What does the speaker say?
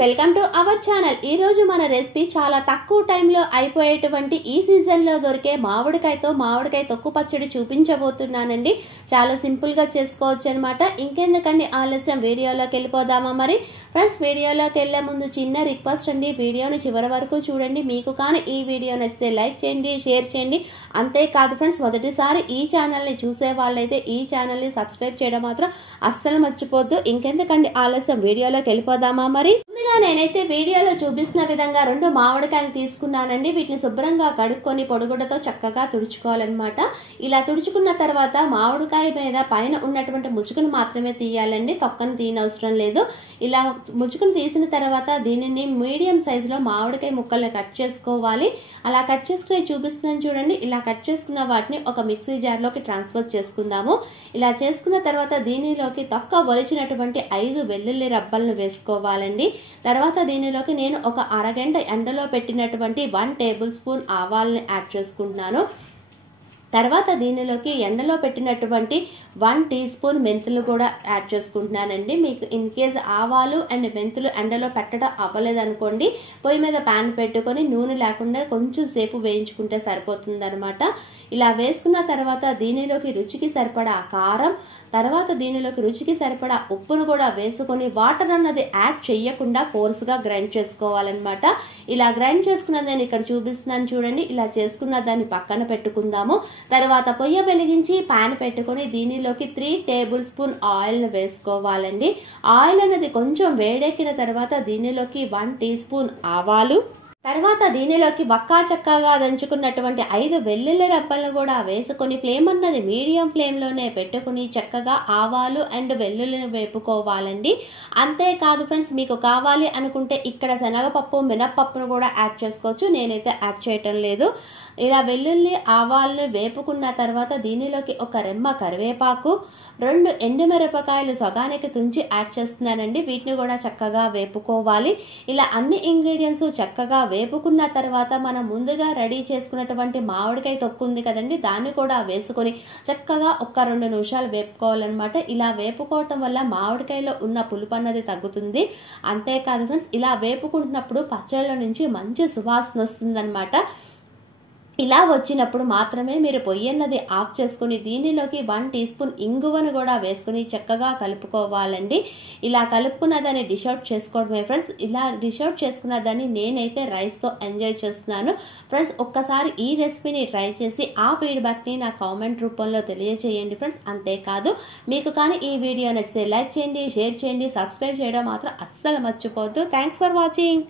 Welcome to our channel. ఈ రోజు మన రెసిపీ చాలా తక్కువ టైంలో అయిపోయేటువంటి ఈ సీజన్లో దొరికే మామిడికాయ తొక్కు పచ్చడి చూపించబోతున్నానండి। చాలా సింపుల్ గా చేసుకోవచ్చు అన్నమాట। ఇంకెందుకండి ఆలస్యం, వీడియోలోకి వెళ్ళిపోదామా మరి ఫ్రెండ్స్। వీడియోలోకి వెళ్ళే ముందు చిన్న రిక్వెస్ట్ అండి, వీడియోని చివరి వరకు చూడండి। మీకు కానీ ఈ వీడియో నచ్చితే లైక్ చేయండి, షేర్ చేయండి। అంతేకాదు ఫ్రెండ్స్, మొదటిసారి ఈ ఛానల్ని చూసే వాళ్ళైతే ఈ ఛానల్ని సబ్స్క్రైబ్ చేయడం మాత్రం అస్సలు మర్చిపోద్దు। ఇంకెందుకండి ఆలస్యం, వీడియోలోకి వెళ్ళిపోదామా మరి। ముందుగా నేనైతే వీడియోలో చూపిస్తున్న విధంగా 2 మామిడికాయలు తీసుకున్నానండి। వీటిని శుభ్రంగా కడుక్కొని పొడిగుడ్డతో చక్కగా తుడుచుకోవాలన్నమాట। ఇలా తుడుచుకున్న తర్వాత మామిడికాయ మీద పైన ఉన్నటువంటి ముచుకును మాత్రమే తీయాలండి, తొక్కను తీయనవసరం లేదు। ఇలా ముచుకును తీసిన తర్వాత దీనిని మీడియం సైజులో మామిడికాయ ముక్కల్ని కట్ చేసుకోవాలి। అలా కట్ చేసుకుని చూపిస్తున్నాను చూడండి। ఇలా కట్ చేసుకున్న వాటిని ఒక మిక్సీ జార్లోకి ట్రాన్స్ఫర్ చేసుకుందాము। ఇలా చేసుకున్న తర్వాత దీనిలోకి తొక్క ఒలిచినటువంటి 5 వెల్లుల్లి రబ్బలను వేసుకోవాలండి। తర్వాత దీనిలోకి నేను ఒక అరగంట ఎండలో పెట్టినటువంటి 1 టేబుల్ స్పూన్ ఆవాలని యాడ్ చేసుకుంటున్నాను। తర్వాత దీనిలోకి ఎండలో పెట్టినటువంటి 1 టీ స్పూన్ మెంతులు కూడా యాడ్ చేసుకుంటున్నానండి। మీకు ఇన్ కేస్ ఆవాలు అండ్ మెంతులు ఎండలో పెట్టడం అవ్వలేదనుకోండి, పొయ్యి మీద ప్యాన్ పెట్టుకొని నూనె లేకుండా కొంచెం సేపు వేయించుకుంటే సరిపోతుంది అనమాట। ఇలా వేసుకున్న తర్వాత దీనిలోకి రుచికి సరిపడా కారం, తర్వాత దీనిలోకి రుచికి సరిపడా ఉప్పును కూడా వేసుకొని వాటర్ అన్నది యాడ్ చేయకుండా కోర్సుగా గ్రైండ్ చేసుకోవాలన్నమాట। ఇలా గ్రైండ్ చేసుకున్న దాన్ని ఇక్కడ చూపిస్తున్నాను చూడండి। ఇలా చేసుకున్న దాన్ని పక్కన పెట్టుకుందాము। తర్వాత పొయ్యి వెలిగించి ప్యాన్ పెట్టుకొని దీనిలోకి 3 టేబుల్ స్పూన్ ఆయిల్ని వేసుకోవాలండి। ఆయిల్ అనేది కొంచెం వేడెక్కిన తర్వాత దీనిలోకి 1 టీ స్పూన్ ఆవాలు, తర్వాత దీనిలోకి చక్కగా దంచుకున్నటువంటి 5 వెల్లుల్లి రబ్బలను కూడా వేసుకొని ఫ్లేమ్ అన్నది మీడియం ఫ్లేమ్లోనే పెట్టుకుని చక్కగా ఆవాలు అండ్ వెల్లుల్లిని వేపుకోవాలండి। అంతేకాదు ఫ్రెండ్స్, మీకు కావాలి అనుకుంటే ఇక్కడ శనగపప్పు, మినప్పప్పును కూడా యాడ్ చేసుకోవచ్చు, నేనైతే యాడ్ చేయటం లేదు। ఇలా వెల్లుల్లి ఆవాలను వేపుకున్న తర్వాత దీనిలోకి ఒక రెమ్మ కరివేపాకు, 2 ఎండుమిరపకాయలు సగానికి తుంచి యాడ్ చేస్తున్నానండి। వీటిని కూడా చక్కగా వేపుకోవాలి। ఇలా అన్ని ఇంగ్రీడియంట్స్ చక్కగా వేపుకున్న తర్వాత మనం ముందుగా రెడీ చేసుకున్నటువంటి మామిడికాయ తొక్కు ఉంది కదండి, దాన్ని కూడా వేసుకొని చక్కగా ఒక 2 నిమిషాలు వేపుకోవాలన్నమాట। ఇలా వేపుకోవటం వల్ల మామిడికాయలో ఉన్న పులుపు అన్నది తగ్గుతుంది। అంతేకాదు ఫ్రెండ్స్, ఇలా వేపుకుంటున్నప్పుడు పచ్చళ్ళ నుంచి మంచి సువాసన వస్తుందన్నమాట। ఇలా వచ్చినప్పుడు మాత్రమే మీరు పొయ్యి అన్నది ఆఫ్ చేసుకుని దీనిలోకి 1 టీ స్పూన్ ఇంగువను కూడా వేసుకుని చక్కగా కలుపుకోవాలండి। ఇలా కలుపుకున్న దాన్ని డిష్ అవుట్ చేసుకోవడమే ఫ్రెండ్స్। ఇలా డిష్ అవుట్ చేసుకున్న దాన్ని నేనైతే రైస్తో ఎంజాయ్ చేస్తున్నాను ఫ్రెండ్స్। ఒక్కసారి ఈ రెసిపీని ట్రై చేసి ఆ ఫీడ్బ్యాక్ని నా కామెంట్ రూపంలో తెలియజేయండి ఫ్రెండ్స్। అంతేకాదు మీకు కానీ ఈ వీడియో నచ్చితే లైక్ చేయండి, షేర్ చేయండి, సబ్స్క్రైబ్ చేయడం మాత్రం అస్సలు మర్చిపోవద్దు। Thanks for watching.